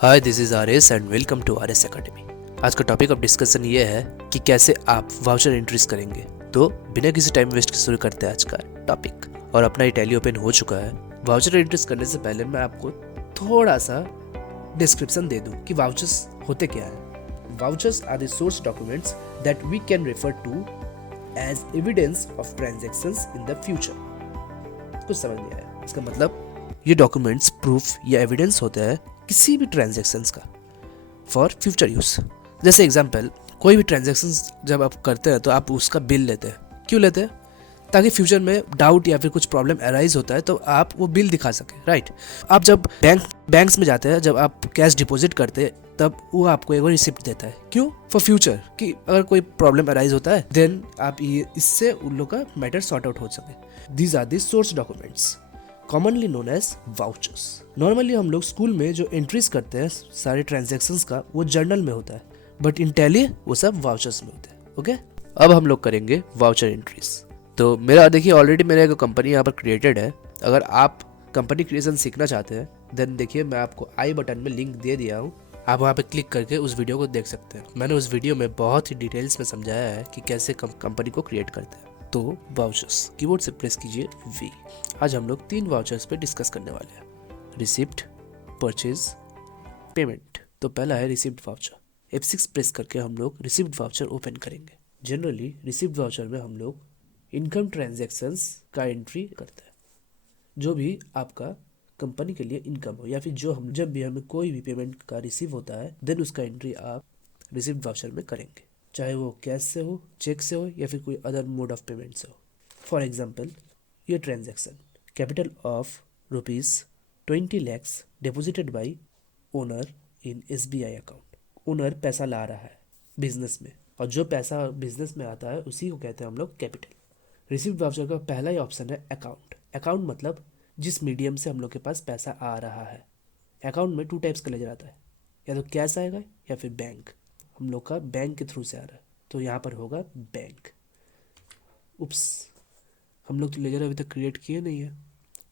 Hi, this is R S and welcome to R S academy. आज का topic of discussion ये है कि कैसे आप वाउचर एंट्रीज करेंगे। तो बिना किसी टाइम वेस्ट के शुरू करते हैं आज का टॉपिक। और अपना टैली ओपन हो चुका है। वाउचर एंट्रीज करने से पहले मैं आपको थोड़ा सा डिस्क्रिप्शन दे दूं कि वाउचर्स होते क्या है। Vouchers are the source documents that we can refer to as evidence of transactions in the future. कुछ समझ नहीं आया इसका मतलब? ये डॉक्यूमेंट्स प्रूफ या एविडेंस होता है किसी भी ट्रांजैक्शंस का फॉर फ्यूचर यूज। जैसे एग्जांपल, कोई भी ट्रांजैक्शंस जब आप करते हैं तो आप उसका बिल लेते हैं। क्यों लेते हैं? ताकि फ्यूचर में डाउट या फिर कुछ प्रॉब्लम अराइज होता है तो आप वो बिल दिखा सके, राइट। आप जब बैंक्स में जाते हैं, जब आप कैश डिपॉजिट करते हैं, तब वो आपको एक रिसिप्ट देता है। क्यों? फॉर फ्यूचर, कि अगर कोई प्रॉब्लम अराइज होता है देन आप ये इससे उन लोग का मैटर सॉर्ट आउट हो सके। These are the source documents commonly known as vouchers. Normally हम लोग स्कूल में जो एंट्रीज करते हैं सारे ट्रांजैक्शंस का, वो जर्नल में होता है, बट इन टैली वो सब वाउचर्स में होते हैं। ओके, अब हम लोग करेंगे वाउचर एंट्रीज। तो मेरा देखिए ऑलरेडी मेरा एक कंपनी यहाँ पर क्रिएटेड है। अगर आप कंपनी क्रिएशन सीखना चाहते हैं देन देखिए मैं आपको आई बटन में लिंक दे दिया हूँ। आप वहाँ पे क्लिक करके उस वीडियो को देख सकते हैं। मैंने उस वीडियो में बहुत ही डिटेल्स में समझाया है कि कैसे कंपनी को क्रिएट करते हैं। तो वाउचर्स कीबोर्ड से प्रेस कीजिए वी। आज हम लोग 3 वाउचर्स पे डिस्कस करने वाले हैं, रिसिप्ट, परचेज, पेमेंट। तो पहला है रिसिप्ट वाउचर। F6 प्रेस करके हम लोग रिसिप्ट वाउचर ओपन करेंगे। जनरली रिसिप्ट वाउचर में हम लोग इनकम ट्रांजैक्शंस का एंट्री करते हैं। जो भी आपका कंपनी के लिए इनकम हो या फिर जब भी हमें कोई भी पेमेंट का रिसीव होता है देन उसका एंट्री आप रिसिप्ट वाउचर में करेंगे, चाहे वो कैश से हो, चेक से हो या फिर कोई अदर मोड ऑफ पेमेंट से हो। फॉर एग्जाम्पल, ये transaction capital of ₹20 lakhs deposited by owner in SBI account. Owner पैसा ला रहा है बिजनेस में, और जो पैसा बिजनेस में आता है उसी को कहते हैं हम लोग कैपिटल। रिसिप्ट वाउचर का पहला ही ऑप्शन है अकाउंट। अकाउंट मतलब जिस मीडियम से हम लोग के पास पैसा आ रहा है। अकाउंट में 2 टाइप्स का लेजर आता है, या तो कैश आएगा या फिर बैंक। हम लोग का बैंक के थ्रू से आ रहा है तो यहाँ पर होगा बैंक। उप्स, हम लोग तो लेजर अभी तक क्रिएट किए नहीं है,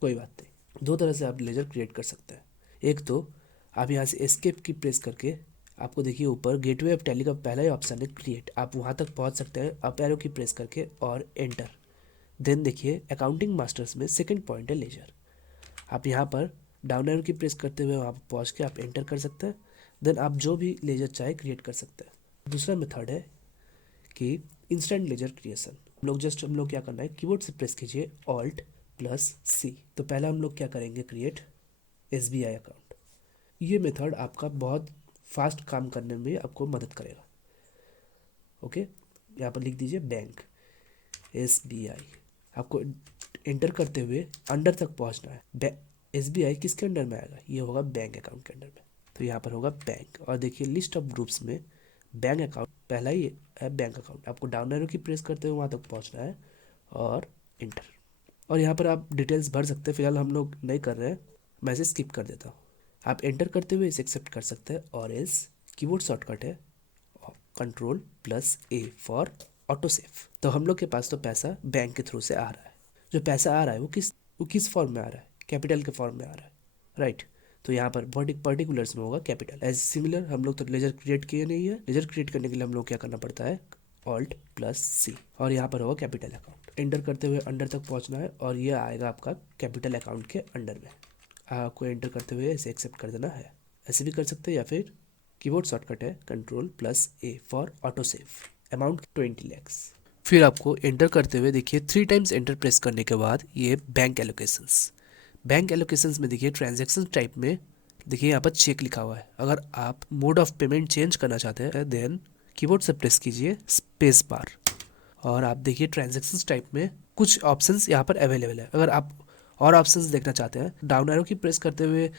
कोई बात नहीं। 2 तरह से आप लेजर क्रिएट कर सकते हैं। एक तो आप यहाँ से एस्केप की प्रेस करके, आपको देखिए ऊपर गेटवे ऑफ टैली का पहला ही ऑप्शन है क्रिएट, आप वहाँ तक पहुँच सकते हैं अप एरो की प्रेस करके और एंटर। देन देखिए अकाउंटिंग मास्टर्स में सेकंड पॉइंट है लेजर। आप यहाँ पर डाउन एरो की प्रेस करते हुए वहाँ पर पहुँच के आप एंटर कर सकते हैं। देन आप जो भी लेजर चाहे क्रिएट कर सकते हैं। दूसरा मेथड है कि इंस्टेंट लेजर क्रिएशन। हम लोग क्या करना है, कीबोर्ड से प्रेस कीजिए Alt+C। तो पहला हम लोग क्या करेंगे, क्रिएट SBI अकाउंट। ये मेथड आपका बहुत फास्ट काम करने में आपको मदद करेगा। ओके, यहाँ पर लिख दीजिए बैंक SBI। आपको एंटर करते हुए अंडर तक पहुँचना है। SBI किसके अंडर में आएगा? ये होगा बैंक अकाउंट के अंडर में, तो यहाँ पर होगा बैंक। और देखिए लिस्ट ऑफ ग्रुप्स में बैंक अकाउंट पहला ही है, बैंक अकाउंट। आपको डाउन एरो की प्रेस करते हुए वहाँ तक पहुँचना है और इंटर। और यहाँ पर आप डिटेल्स भर सकते हैं, फिलहाल हम लोग नहीं कर रहे हैं, मैं इसे स्किप कर देता हूँ। आप एंटर करते हुए इसे एक्सेप्ट कर सकते हैं, और इस कीबोर्ड शॉर्टकट है Ctrl+A फॉर ऑटो सेव। तो हम लोग के पास तो पैसा बैंक के थ्रू से आ रहा है। जो पैसा आ रहा है वो किस फॉर्म में आ रहा है? कैपिटल के फॉर्म में आ रहा है, राइट। तो यहाँ पर पर्टिकुलर्स में होगा कैपिटल। एज सिमिलर हम लोग तो लेजर क्रिएट किए नहीं है। लेजर क्रिएट करने के लिए हम लोग क्या करना पड़ता है, Alt+C, और यहाँ पर होगा कैपिटल अकाउंट। एंटर करते हुए अंडर तक पहुँचना है और ये आएगा आपका कैपिटल अकाउंट के अंडर में। आपको एंटर करते हुए इसे एक्सेप्ट कर देना है। ऐसे भी कर सकते हैं, या फिर कीबोर्ड शॉर्टकट है Ctrl+A for auto save. Amount 20 lakhs। फिर आपको एंटर करते हुए देखिए 3 टाइम्स एंटर प्रेस करने के बाद ये बैंक एलोकेशंस। बैंक एलोकेशंस में देखिए ट्रांजैक्शन टाइप में देखिए यहाँ पर चेक लिखा हुआ है। अगर आप मोड ऑफ पेमेंट चेंज करना चाहते हैं देन कीबोर्ड से प्रेस कीजिए स्पेस बार, और आप देखिए ट्रांजैक्शन टाइप में कुछ ऑप्शंस यहाँ पर अवेलेबल है। अगर आप और ऑप्शंस देखना चाहते हैं डाउन एरो की प्रेस करते हुए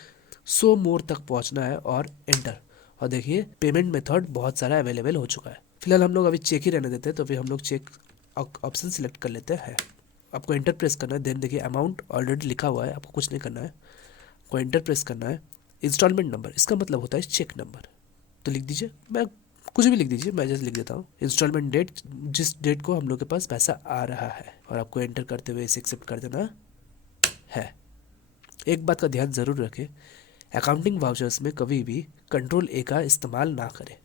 सो मोर तक पहुँचना है और एंटर। और देखिए पेमेंट मेथड बहुत सारा अवेलेबल हो चुका है। फिलहाल हम लोग अभी चेक ही रहने देते हैं, तो फिर हम लोग चेक ऑप्शन सिलेक्ट कर लेते हैं। आपको एंटर प्रेस करना है। देन देखिए अमाउंट ऑलरेडी लिखा हुआ है, आपको कुछ नहीं करना है, आपको एंटर प्रेस करना है। इंस्टॉलमेंट नंबर, इसका मतलब होता है चेक नंबर, तो लिख दीजिए, मैं कुछ भी लिख दीजिए, मैं जैसे लिख देता हूँ इंस्टॉलमेंट डेट, जिस डेट को हम लोग के पास पैसा आ रहा है, और आपको एंटर करते हुए इसे एक्सेप्ट कर देना है। एक बात का ध्यान ज़रूर रखें, अकाउंटिंग वाउचर्स में कभी भी कंट्रोल ए का इस्तेमाल ना करें।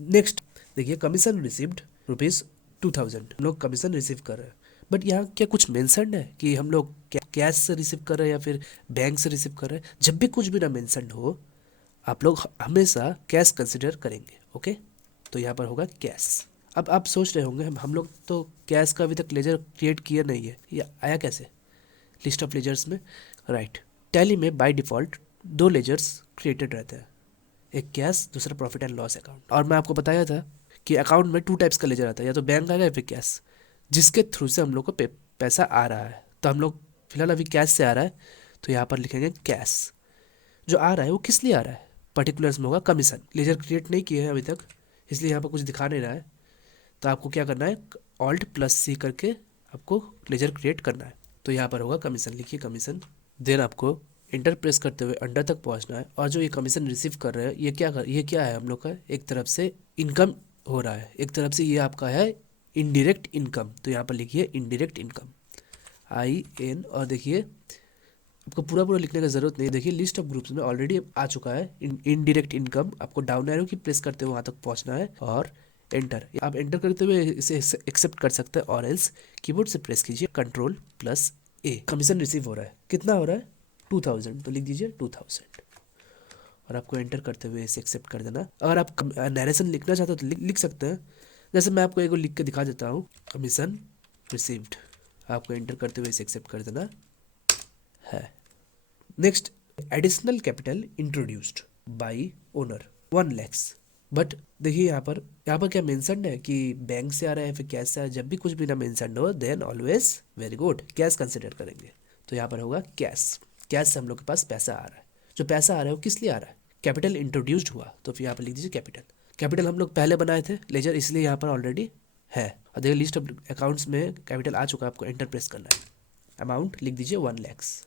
नेक्स्ट देखिए, कमीशन रिसीव्ड ₹2000, हम लोग कमीशन रिसीव कर रहे हैं, बट यहाँ क्या कुछ मेंशन्ड है कि हम लोग कैश से रिसीव कर रहे हैं या फिर बैंक से रिसीव कर रहे हैं? जब भी कुछ भी ना मेंशन्ड हो, आप लोग हमेशा कैश कंसिडर करेंगे। ओके, तो यहाँ पर होगा कैश। अब आप सोच रहे होंगे हम लोग तो कैश का अभी तक लेजर क्रिएट किया नहीं है, ये आया कैसे लिस्ट ऑफ लेजर्स में? राइट, टैली में बाय डिफ़ॉल्ट 2 लेजर्स क्रिएटेड रहते हैं, एक कैश, दूसरा प्रॉफिट एंड लॉस अकाउंट। और मैं आपको बताया था कि अकाउंट में 2 टाइप्स का लेजर आता है, या तो बैंक आएगा या फिर कैश, जिसके थ्रू से हम लोग को पैसा आ रहा है। तो हम लोग फिलहाल अभी कैश से आ रहा है, तो यहाँ पर लिखेंगे कैश। जो आ रहा है वो किस लिए आ रहा है? पर्टिकुलर्स में होगा कमीशन। लेजर क्रिएट नहीं किए हैं अभी तक, इसलिए यहाँ पर कुछ दिखा नहीं रहा है। तो आपको क्या करना है, Alt+C करके आपको लेजर क्रिएट करना है। तो यहाँ पर होगा कमीशन, लिखिए कमीशन। देन आपको इंटर प्रेस करते हुए अंडर तक पहुँचना है। और जो ये कमीशन रिसीव कर रहे हैं, ये क्या है हम लोग का? एक तरफ से इनकम हो रहा है, एक तरफ से ये आपका है इनडायरेक्ट इनकम। तो यहाँ पर लिखिए इनडायरेक्ट इनकम, IN। और देखिए आपको पूरा पूरा लिखने का जरूरत नहीं है। देखिए लिस्ट ऑफ ग्रुप्स में ऑलरेडी आ चुका है इनडायरेक्ट इनकम। आपको डाउन एरो की प्रेस करते हुए वहाँ तक पहुँचना है और एंटर। आप एंटर करते हुए इसे एक्सेप्ट कर सकते हैं, और एल्स कीबोर्ड से प्रेस कीजिए Ctrl+A। कमीशन रिसीव हो रहा है, कितना हो रहा है? 2000, तो लिख दीजिए 2000 और आपको एंटर करते हुए इसे एक्सेप्ट कर देना। अगर आप नरेशन लिखना चाहते हो तो लिख सकते हैं। जैसे मैं आपको एक लिख के दिखा देता हूँ, कमीशन रिसीव्ड। आपको एंटर करते हुए इसे एक्सेप्ट कर देना है। Next, additional capital introduced by owner 1 lakhs। But देखिए यहाँ पर क्या मेंशन्ड है कि बैंक से आ रहा है फिर कैश से आ रहा है? जब भी कुछ भी ना मेंशन्ड हो, then always very good cash consider करेंगे। तो यहाँ पर होगा कैश। कैश से हम लोग के पास पैसा आ रहा है। जो पैसा आ रहा है वो किस लिए आ रहा है? कैपिटल इंट्रोड्यूस्ड हुआ, तो फिर यहाँ पर लिख दीजिए कैपिटल। कैपिटल हम लोग पहले बनाए थे लेजर, इसलिए यहाँ पर ऑलरेडी है। और देखिए लिस्ट ऑफ अकाउंट्स में कैपिटल आ चुका है, आपको एंटर प्रेस करना है। अमाउंट लिख दीजिए 1 lakhs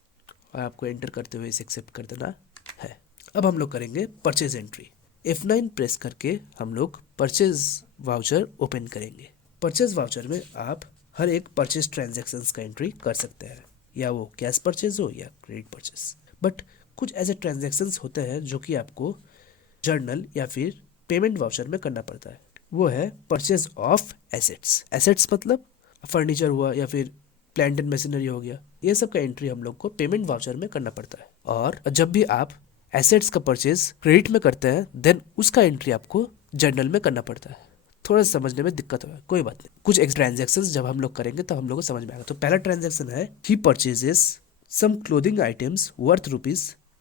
और आपको एंटर करते हुए इसे एक्सेप्ट कर देना है। अब हम लोग करेंगे परचेज एंट्री। F9 प्रेस करके हम लोग परचेज वाउचर ओपन करेंगे। परचेज वाउचर में आप हर एक परचेज ट्रांजैक्शंस का एंट्री कर सकते हैं, या वो कैश परचेज हो या क्रेडिट परचेज। बट कुछ ऐसे ट्रांजैक्शंस होते हैं जो कि आपको जर्नल या फिर पेमेंट वाउचर में करना पड़ता है। वो है परचेज ऑफ एसेट्स। एसेट्स मतलब फर्नीचर हुआ या फिर प्लांट एंड मशीनरी हो गया, ये सब का एंट्री हम लोग को पेमेंट वाउचर में करना पड़ता है। और जब भी आप एसेट्स का परचेज क्रेडिट में करते हैं, देन उसका एंट्री आपको जर्नल में करना पड़ता है। थोड़ा सा समझने में दिक्कत होगा, कोई बात नहीं। कुछ ट्रांजैक्शंस जब हम लोग करेंगे तो हम लोग को समझ में आएगा। तो पहला ट्रांजैक्शन है, he purchases some clothing items worth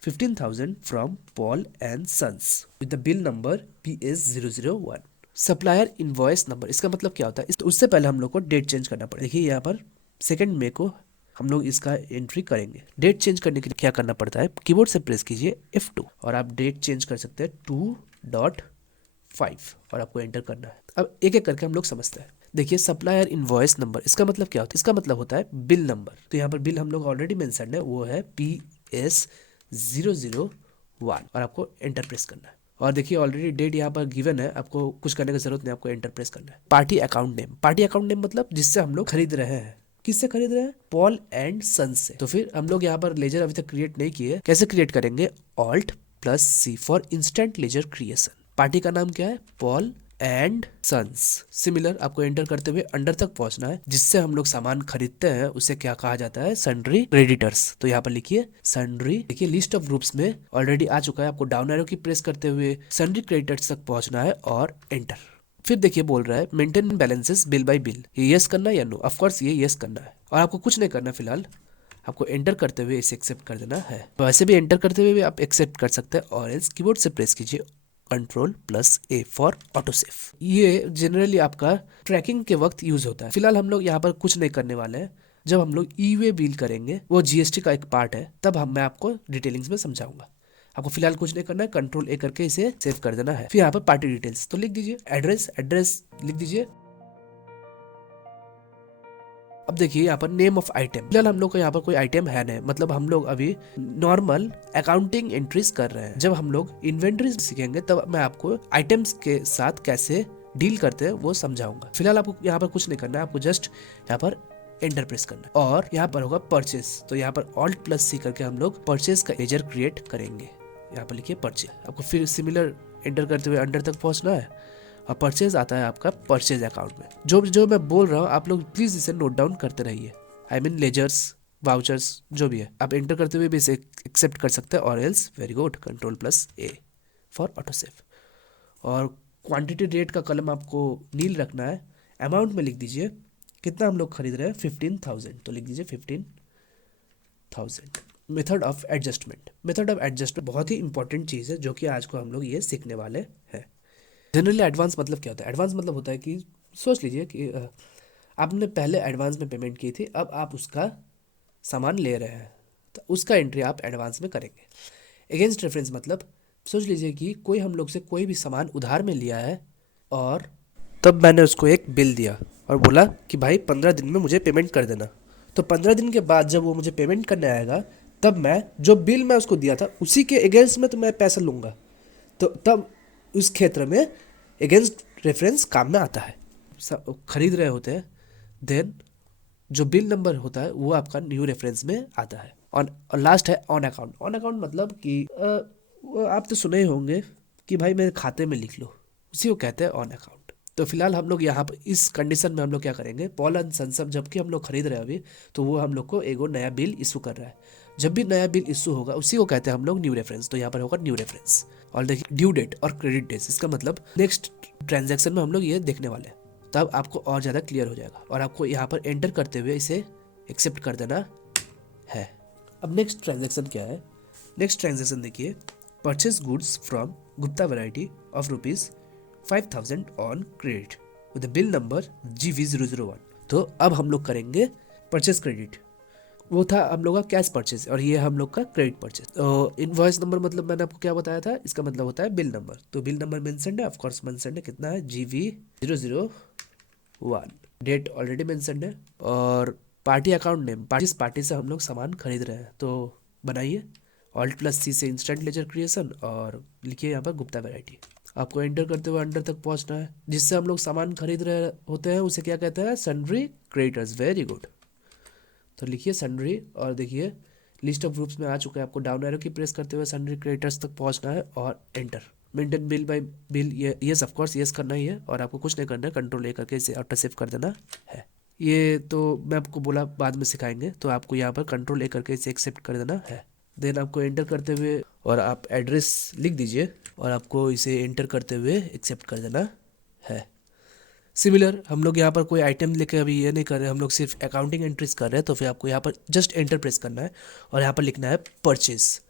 ₹15,000 from Paul and Sons with the bill number PS001। Supplier invoice number, इसका मतलब क्या होता है? उससे पहले हम लोग को डेट चेंज करना पड़ेगा। देखिए यहाँ पर 2 मई को हम लोग इसका एंट्री करेंगे। डेट चेंज करने के लिए क्या करना पड़ता है? कीबोर्ड से प्रेस कीजिए F2 और आप डेट चेंज कर सकते हैं 2.5 और आपको एंटर करना है। अब एक एक करके हम लोग समझते हैं। देखिए सप्लायर इनवॉइस नंबर, इसका मतलब क्या होता है? इसका मतलब होता है बिल नंबर। तो यहाँ पर बिल हम लोग ऑलरेडी मेंशन है, वो है PS001 और आपको एंटर प्रेस करना है। और देखिए ऑलरेडी डेट यहाँ पर गिवन है, आपको कुछ करने की जरूरत नहीं, आपको एंटर प्रेस करना है। Party account name, party account name मतलब जिससे हम लोग खरीद रहे हैं। किससे खरीद रहे हैं? पॉल एंड सन्स से। तो फिर हम लोग यहाँ पर लेजर अभी तक क्रिएट नहीं किए, कैसे क्रिएट करेंगे? Alt+C for instant ledger creation. Party का नाम क्या है? Paul and Sons. सिमिलर आपको एंटर करते हुए अंडर तक पहुंचना है। जिससे हम लोग सामान खरीदते हैं उसे क्या कहा जाता है? Sundry creditors. तो यहाँ पर लिखिए सन्ड्री। देखिए लिस्ट ऑफ ग्रुप्स में ऑलरेडी आ चुका है, आपको डाउन एरो की प्रेस करते हुए सन्ड्री क्रेडिटर्स तक पहुंचना है और एंटर। फिर देखिए बोल रहा है maintain balances bill bye bill, ये यस करना है या नो? ऑफ कोर्स ये यस करना है और आपको कुछ नहीं करना फिलहाल, आपको एंटर करते हुए इसे एक्सेप्ट कर देना है। वैसे भी एंटर करते हुए भी आप एक्सेप्ट कर सकते हैं, और एल्स कीबोर्ड से प्रेस कीजिए Ctrl+A फॉर ऑटो सेव। ये जनरली आपका ट्रैकिंग के वक्त यूज होता है। फिलहाल हम लोग यहाँ पर कुछ नहीं करने वाले हैं। जब हम लोग ई-वे बिल करेंगे, वो GST का एक पार्ट है, तब मैं आपको डिटेलिंग्स में समझाऊंगा। आपको फिलहाल कुछ नहीं करना है, Ctrl+A करके इसे सेव कर देना है। फिर यहाँ पर पार्टी डिटेल्स तो लिख दीजिए, एड्रेस लिख दीजिए। अब देखिए यहाँ पर नेम ऑफ आइटम, फिलहाल हम लोग का यहाँ पर कोई आइटम है नहीं, मतलब हम लोग अभी नॉर्मल अकाउंटिंग एंट्रीज कर रहे हैं। जब हम लोग इन्वेंटरी सीखेंगे तब मैं आपको आइटम्स के साथ कैसे डील करते हैं वो समझाऊंगा। फिलहाल आपको यहाँ पर कुछ नहीं करना है, आपको जस्ट यहाँ पर एंटर प्रेस करना है और यहाँ पर होगा परचेस। तो यहाँ पर Alt+C करके हम लोग परचेस का लेजर क्रिएट करेंगे। यहाँ पर लिखिए परचेज। आपको फिर सिमिलर एंटर करते हुए अंडर तक पहुँचना है और परचेज आता है आपका परचेज अकाउंट में। जो जो मैं बोल रहा हूँ आप लोग प्लीज़ इसे नोट डाउन करते रहिए। आई मीन लेजर्स, वाउचर्स जो भी है आप एंटर करते हुए भी इसे एक्सेप्ट कर सकते हैं, और else very good Ctrl+A for auto save. और क्वांटिटी रेट का कलम आपको नील रखना है। अमाउंट में लिख दीजिए कितना हम लोग खरीद रहे हैं, 15,000, तो लिख दीजिए 15,000। Method of adjustment, method of adjustment बहुत ही इंपॉर्टेंट चीज़ है जो कि आज को हम लोग ये सीखने वाले हैं। जनरली एडवांस मतलब क्या होता है? एडवांस मतलब होता है कि सोच लीजिए कि आपने पहले एडवांस में पेमेंट की थी, अब आप उसका सामान ले रहे हैं, तो उसका एंट्री आप एडवांस में करेंगे। अगेंस्ट रेफरेंस मतलब सोच लीजिए कि कोई हम लोग से कोई भी सामान उधार में लिया है और तब मैंने उसको एक बिल दिया और बोला कि भाई 15 दिन में मुझे पेमेंट कर देना। तो 15 दिन के बाद जब वो मुझे पेमेंट करने आएगा तब मैं जो बिल मैं उसको दिया था उसी के अगेंस्ट में तो मैं पैसा लूँगा। तो तब उस क्षेत्र में अगेंस्ट रेफरेंस काम में आता है। खरीद रहे होते हैं, देन जो बिल नंबर होता है वो आपका न्यू रेफरेंस में आता है। और लास्ट है ऑन अकाउंट। ऑन अकाउंट मतलब कि वो आप तो सुने ही होंगे कि भाई मेरे खाते में लिख लो, उसी को कहते हैं ऑन अकाउंट। तो फिलहाल हम लोग यहाँ पर इस कंडीशन में हम लोग क्या करेंगे, पॉल एंड सन सब जबकि हम लोग खरीद रहे हैं अभी, तो वो हम लोग को एगो नया बिल इशू कर रहा है। जब भी नया बिल इशू होगा उसी को कहते हैं हम लोग न्यू रेफरेंस। तो यहाँ पर होगा न्यू रेफरेंस। और देखिए ड्यू डेट और क्रेडिट डेट, इसका मतलब नेक्स्ट ट्रांजैक्शन में हम लोग ये देखने वाले हैं, तब आपको और ज़्यादा क्लियर हो जाएगा। और आपको यहाँ पर एंटर करते हुए इसे एक्सेप्ट कर देना है। अब नेक्स्ट ट्रांजैक्शन क्या है? नेक्स्ट ट्रांजैक्शन देखिए, purchase goods from Gupta variety of ₹5,000 on credit with bill number GV001। तो अब हम लोग करेंगे परचेज क्रेडिट। वो था हम लोग का कैश परचेज और ये हम लोग का क्रेडिट परचेज। तो इनवॉइस नंबर मतलब मैंने आपको क्या बताया था, इसका मतलब होता है बिल नंबर। तो बिल नंबर मेंशन्ड है, ऑफ कोर्स मेंशन्ड है, कितना है GV001। डेट ऑलरेडी मेंशन्ड है। और पार्टी अकाउंट नेम, जिस पार्टी से हम लोग सामान खरीद रहे हैं तो बनाइए Alt+C से इंस्टेंट लेजर क्रिएशन और लिखिए यहाँ पर गुप्ता वैरायटी। आपको एंटर करते हुए अंडर तक पहुँचना है। जिससे हम लोग सामान खरीद रहे होते हैं उसे क्या कहते हैं, सन्ड्री क्रेडिटर्स। Very good. तो लिखिए सन्ड्री और देखिए लिस्ट ऑफ ग्रुप्स में आ चुका है। आपको डाउन एरो की प्रेस करते हुए सन्ड्री क्रेडिटर्स तक पहुँचना है और enter. Maintain bill bye bill, ये यस ऑफ कोर्स यस करना ही है और आपको कुछ नहीं करना है, Ctrl+A करके इसे ऑटो सेव कर देना है। ये तो मैं आपको बोला बाद में सिखाएंगे, तो आपको यहाँ पर Ctrl+A करके इसे एक्सेप्ट कर देना है। देन आपको एंटर करते हुए और आप एड्रेस लिख दीजिए और आपको इसे एंटर करते हुए एक्सेप्ट कर देना है। सिमिलर हम लोग यहाँ पर कोई आइटम लेके अभी ये नहीं कर रहे, हम लोग सिर्फ अकाउंटिंग एंट्रीज कर रहे हैं। तो फिर आपको यहाँ पर जस्ट एंटर प्रेस करना है और यहाँ पर लिखना है परचेज।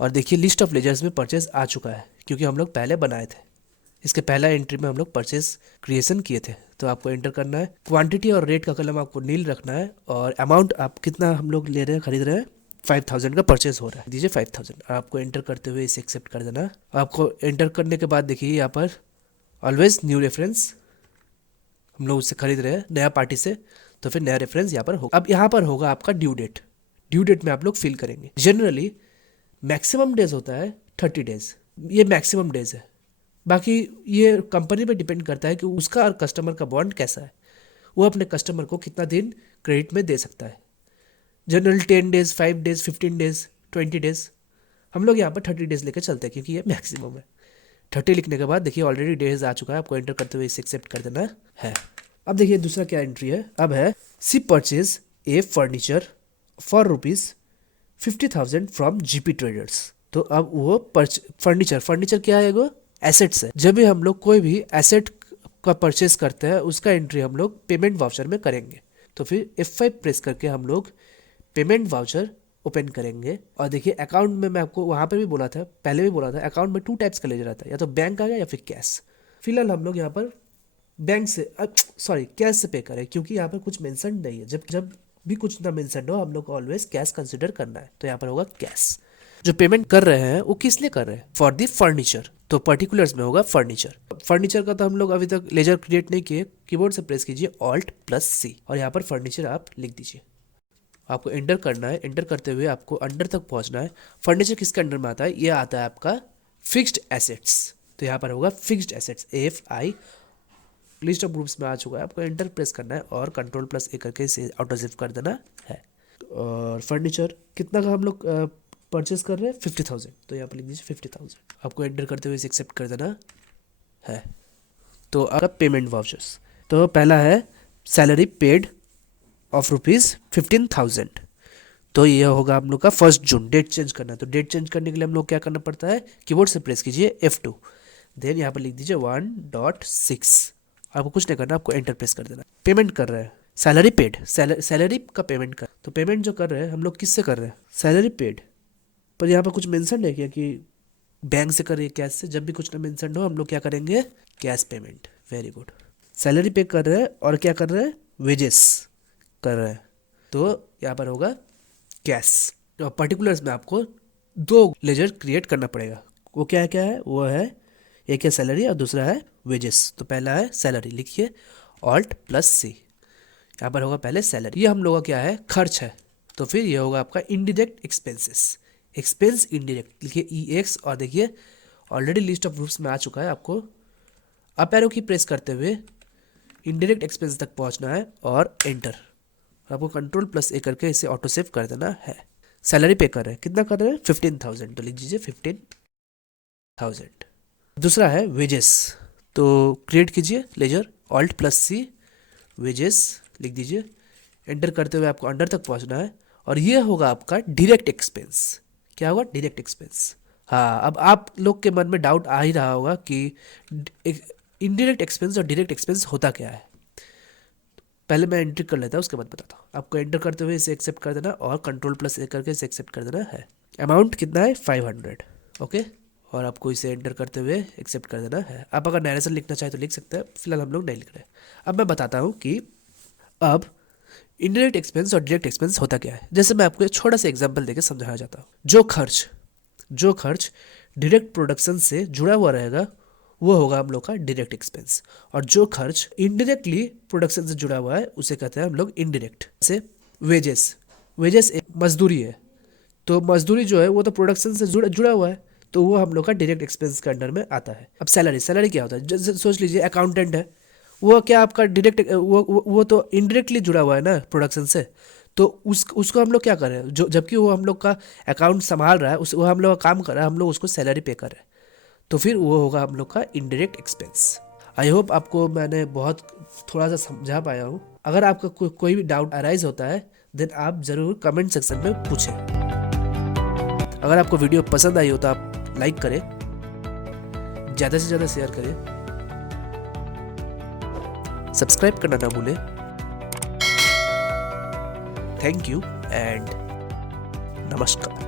और देखिए लिस्ट ऑफ लेजर्स में परचेज आ चुका है क्योंकि हम लोग पहले बनाए थे। इसके पहला एंट्री में हम लोग परचेज क्रिएशन किए थे। तो आपको एंटर करना है। क्वांटिटी और रेट का कलम आपको नील रखना है और अमाउंट आप कितना हम लोग ले रहे हैं, खरीद रहे हैं, 5,000 का परचेज हो रहा है, दीजिए 5,000। और आपको एंटर करते हुए इसे एक्सेप्ट कर देना। आपको एंटर करने के बाद देखिए यहाँ पर ऑलवेज न्यू रेफरेंस, हम लोग उससे खरीद रहे हैं नया पार्टी से, तो फिर नया रेफरेंस यहाँ पर होगा। अब यहाँ पर होगा आपका ड्यू डेट। ड्यू डेट में आप लोग फिल करेंगे। जनरली मैक्सिमम डेज होता है 30 डेज, ये मैक्सिमम डेज है। बाकी ये कंपनी पे डिपेंड करता है कि उसका और कस्टमर का बॉन्ड कैसा है, वो अपने कस्टमर को कितना दिन क्रेडिट में दे सकता है। General 10 days, 5 days, 15 days, 20 days, हम लोग यहाँ पर 30 डेज लेकर चलते हैं क्योंकि ये मैक्सिमम है। 30 लिखने के बाद देखिए ऑलरेडी डेज आ चुका है, आपको एंटर करते हुए इसे एक्सेप्ट कर देना है। अब देखिए दूसरा क्या एंट्री है, अब है she purchase a furniture for ₹50,000 from GP traders. तो अब वो फर्नीचर क्या है, वो एसेट्स है। जब भी हम लोग कोई भी एसेट का परचेज करते हैं उसका एंट्री हम लोग पेमेंट वाउचर में करेंगे। तो फिर F5 प्रेस करके हम लोग पेमेंट वाउचर ओपन करेंगे। और देखिए अकाउंट में मैं आपको वहाँ पे भी बोला था, पहले भी बोला था, अकाउंट में 2 टाइप्स का लेजर आता है, या तो बैंक आ गया या फिर कैश। फिलहाल हम लोग यहाँ पर बैंक से कैश से पे करें क्योंकि यहाँ पर कुछ मेंशन नहीं है। जब भी कुछ ना मेंशन हो हम लोग को ऑलवेज कैश कंसिडर करना है। तो यहाँ पर होगा कैश। जो पेमेंट कर रहे हैं वो किस लिए कर रहे हैं, फॉर द फर्नीचर। तो पर्टिकुलर्स में होगा फर्नीचर का तो हम लोग अभी तक लेजर क्रिएट नहीं किए। कीबोर्ड से प्रेस कीजिए Alt+C और यहाँ पर फर्नीचर आप लिख दीजिए। आपको एंटर करना है। एंटर करते हुए आपको अंडर तक पहुंचना है। फर्नीचर किसके अंडर में आता है, ये आता है आपका फिक्स्ड एसेट्स। तो यहाँ पर होगा fixed assets AFI। List of groups में आ चुका है, आपको एंटर प्रेस करना है और Ctrl+A करके इसे ऑटो सेव कर देना है। और फर्नीचर कितना का हम लोग परचेस कर रहे हैं 50,000, तो यहाँ पर लिख दीजिए 50,000। आपको एंटर करते हुए इसे एक्सेप्ट कर देना है। तो आपका पेमेंट वाउचर्स, तो पहला है सैलरी पेड ऑफ ₹15,000, तो ये होगा हम लोग का 1 जून। डेट चेंज करना है, तो डेट चेंज करने के लिए हम लोग क्या करना पड़ता है, कीबोर्ड से प्रेस कीजिए F2, देन यहाँ पर लिख दीजिए 1.6। आपको कुछ नहीं करना, आपको एंटर प्रेस कर देना। पेमेंट कर रहे हैं सैलरी पेड, सैलरी का पेमेंट कर, तो पेमेंट जो कर रहे हैं हम लोग किससे कर रहे हैं, सैलरी पेड। पर यहाँ पर कुछ मेंशन है क्या कि बैंक से करिए कैश से, जब भी कुछ ना मेंशन हो हम लोग क्या करेंगे, cash payment. Very good, salary पे कर रहे हैं और क्या कर रहे हैं, वेजेस कर रहे हैं, तो यहाँ पर होगा कैश। तो पर्टिकुलर्स में आपको 2 लेजर क्रिएट करना पड़ेगा। वो क्या है वो है, एक है सैलरी और दूसरा है वेजेस। तो पहला है सैलरी, लिखिए Alt+C, यहाँ पर होगा पहले सैलरी। ये हम लोगों का क्या है, खर्च है, तो फिर ये होगा आपका इनडायरेक्ट एक्सपेंसेस, एक्सपेंस इनडायरेक्ट, लिखिए EX, और देखिए ऑलरेडी लिस्ट ऑफ ग्रुप्स में आ चुका है। आपको अप एरो की प्रेस करते हुए इनडायरेक्ट एक्सपेंस तक पहुंचना है और एंटर। आपको Ctrl+A करके इसे ऑटो सेव कर देना है। सैलरी पे कर रहे हैं, कितना कर रहे हैं, 15,000, तो लिख दीजिए 15,000। दूसरा है वेजेस, तो क्रिएट कीजिए लेजर Alt+C, वेजेस लिख दीजिए, एंटर करते हुए आपको अंडर तक पहुंचना है, और ये होगा आपका डायरेक्ट एक्सपेंस। क्या होगा, डायरेक्ट एक्सपेंस। हाँ, अब आप लोग के मन में डाउट आ ही रहा होगा कि इनडायरेक्ट एक्सपेंस और डायरेक्ट एक्सपेंस होता क्या है। पहले मैं एंट्री कर लेता हूँ, उसके बाद बताता हूँ। आपको एंटर करते हुए इसे एक्सेप्ट कर देना और Ctrl+A करके इसे एक्सेप्ट कर देना है। अमाउंट कितना है, 500, ओके, और आपको इसे एंटर करते हुए एक्सेप्ट कर देना है। आप अगर नरेशन लिखना चाहे तो लिख सकते हैं, फिलहाल हम लोग नहीं लिख रहे। अब मैं बताता हूँ कि अब इनडायरेक्ट एक्सपेंस और डायरेक्ट एक्सपेंस होता क्या है। जैसे मैं आपको एक छोटा सा एग्जांपल देकर समझाना चाहता हूँ। जो खर्च डायरेक्ट प्रोडक्शन से जुड़ा हुआ रहेगा वो होगा हम लोग का डायरेक्ट एक्सपेंस, और जो खर्च इनडायरेक्टली प्रोडक्शन से जुड़ा हुआ है उसे कहते हैं हम लोग इनडायरेक्ट। जैसे वेजेस एक मजदूरी है, तो मजदूरी जो है वो तो प्रोडक्शन से जुड़ा हुआ है, तो वो हम लोग का डायरेक्ट एक्सपेंस के अंडर में आता है। अब सैलरी क्या होता है, जैसे सोच लीजिए अकाउंटेंट है, वो क्या आपका डायरेक्ट, वो तो इनडायरेक्टली जुड़ा हुआ है ना प्रोडक्शन से, तो उसको हम लोग क्या कर रहे हैं, जो जबकि वो हम लोग का अकाउंट संभाल रहा है, वो हम लोग का काम कर रहा है, हम लोग उसको सैलरी पे कर रहे हैं, तो फिर वो होगा हम लोग का इनडायरेक्ट एक्सपेंस। आई होप आपको मैंने बहुत थोड़ा सा समझा पाया हूँ। अगर आपका कोई भी डाउट अराइज होता है देन आप ज़रूर कमेंट सेक्शन में पूछें। अगर आपको वीडियो पसंद आई हो तो आप लाइक करें, ज़्यादा से ज़्यादा शेयर करें, सब्सक्राइब करना ना भूलें। थैंक यू एंड नमस्कार।